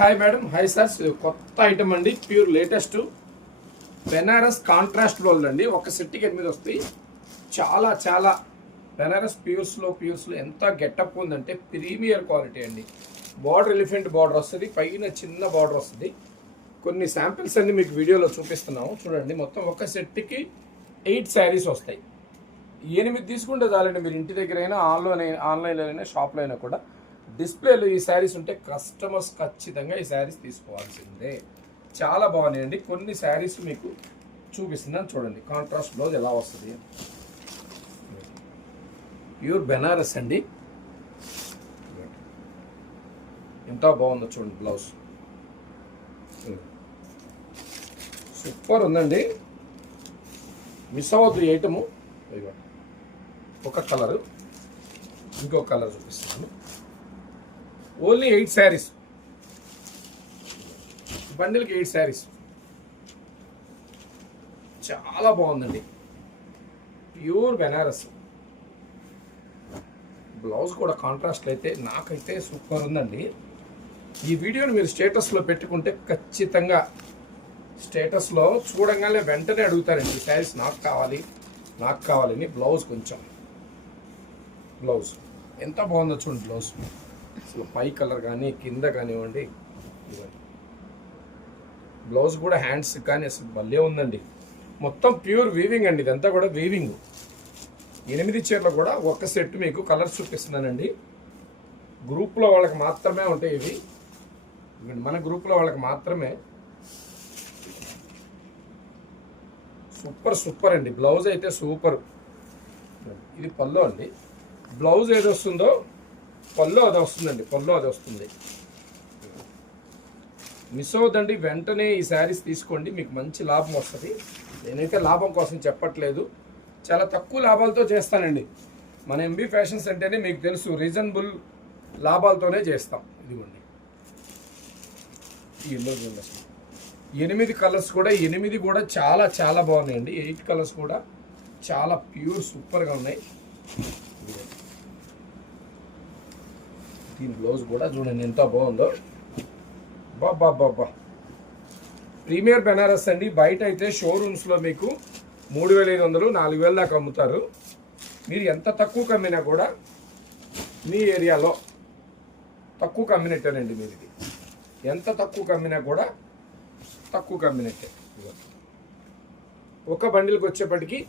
Hi madam, hi sir. కొత్త item అండి, pure latest Banaras contrast blouse అండి. ఒక సెట్కి 8 వస్తాయి. చాలా చాలా బెనారస్ ప్యూర్స్లో ఎంత గెటప్ ఉందంటే ప్రీమియర్ క్వాలిటీ అండి. బార్డర్ ఎలిఫెంట్ బార్డర్ వస్తుంది, పైన చిన్న బార్డర్ వస్తుంది. కొన్ని శాంపిల్స్ అన్ని మీకు వీడియోలో చూపిస్తున్నాము చూడండి. మొత్తం ఒక సెట్కి 8 శారీస్ వస్తాయి. 8 తీసుకుంటే చాలండి. మీరు ఇంటి దగ్గర అయినా ఆన్లైన్లో అయినా షాప్లో అయినా కూడా డిస్ప్లేలో ఈ శారీస్ ఉంటే కస్టమర్స్ ఖచ్చితంగా ఈ శారీస్ తీసుకోవాల్సిందే. చాలా బాగున్నాయండి. కొన్ని శారీస్ మీకు చూపిస్తున్నాను చూడండి. కాంట్రాస్ట్ బ్లౌజ్ ఎలా వస్తుంది. ప్యూర్ బెనారస్ అండి. ఎంత బాగుందో చూడండి. బ్లౌజ్ సూపర్ ఉందండి. మిస్ అవ్వద్దు ఐటము. ఒక కలరు, ఇంకో కలర్ చూపిస్తున్నాను. ఓన్లీ 8 శారీస్, బండిల్కి 8 శారీస్. చాలా బాగుందండి. ప్యూర్ బెనారస్. బ్లౌజ్ కూడా కాంట్రాస్ట్ అయితే నాకైతే సూపర్ ఉందండి. ఈ వీడియోని మీరు స్టేటస్లో పెట్టుకుంటే ఖచ్చితంగా స్టేటస్లో చూడగానే వెంటనే అడుగుతారండి, ఈ శారీస్ నాకు కావాలని. బ్లౌజ్ కొంచెం బ్లౌజ్ ఎంత బాగుందో చూడండి. బ్లౌజ్ అసలు పై కలర్ కానీ కింద కానివ్వండి. బ్లౌజ్ కూడా హ్యాండ్స్ కానీ అసలు భలే ఉందండి. మొత్తం ప్యూర్ వీవింగ్ అండి. ఇదంతా కూడా వీవింగ్. 8 చీరలు కూడా ఒక సెట్ మీకు కలర్స్ చూపిస్తున్నానండి. గ్రూప్లో వాళ్ళకి మాత్రమే ఉంటాయి ఇవి. మన గ్రూప్లో వాళ్ళకి మాత్రమే. సూపర్ అండి. బ్లౌజ్ అయితే సూపర్. ఇది పళ్ళు అండి. బ్లౌజ్ ఏది వస్తుందో పళ్ళు అది వస్తుందండి. అది వస్తుంది. మిస్ అవుతుందండి. వెంటనే ఈ శారీస్ తీసుకోండి, మీకు మంచి లాభం వస్తుంది. నేనైతే లాభం కోసం చెప్పట్లేదు, చాలా తక్కువ లాభాలతో చేస్తానండి. మన ఎంబీ ఫ్యాషన్స్ అంటేనే మీకు తెలుసు, రీజనబుల్ లాభాలతోనే చేస్తాం. ఇదిగోండి ఈ ఎల్లో కలర్స్ 8 కలర్స్ కూడా 8 కూడా చాలా చాలా బాగున్నాయండి. 8 కలర్స్ కూడా చాలా ప్యూర్ సూపర్గా ఉన్నాయి. దీని బ్లౌజ్ కూడా చూడండి ఎంత బాగుందో. బాబా ప్రీమియర్ బెనారస్ అండి. బయట అయితే షోరూమ్స్లో మీకు 3500, 4000 దాకా అమ్ముతారు. మీరు ఎంత తక్కువ కమ్మినా కూడా మీ ఏరియాలో తక్కువ కమ్మినట్టేనండి. మీరు ఇది ఎంత తక్కువ కమ్మినా కూడా తక్కువ కమ్మినట్టే. ఒక బండిల్కి వచ్చేప్పటికి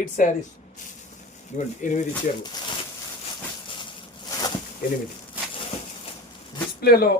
8 శారీస్. ఇవ్వండి 8 చీరలు. 8 డిస్ప్లేలో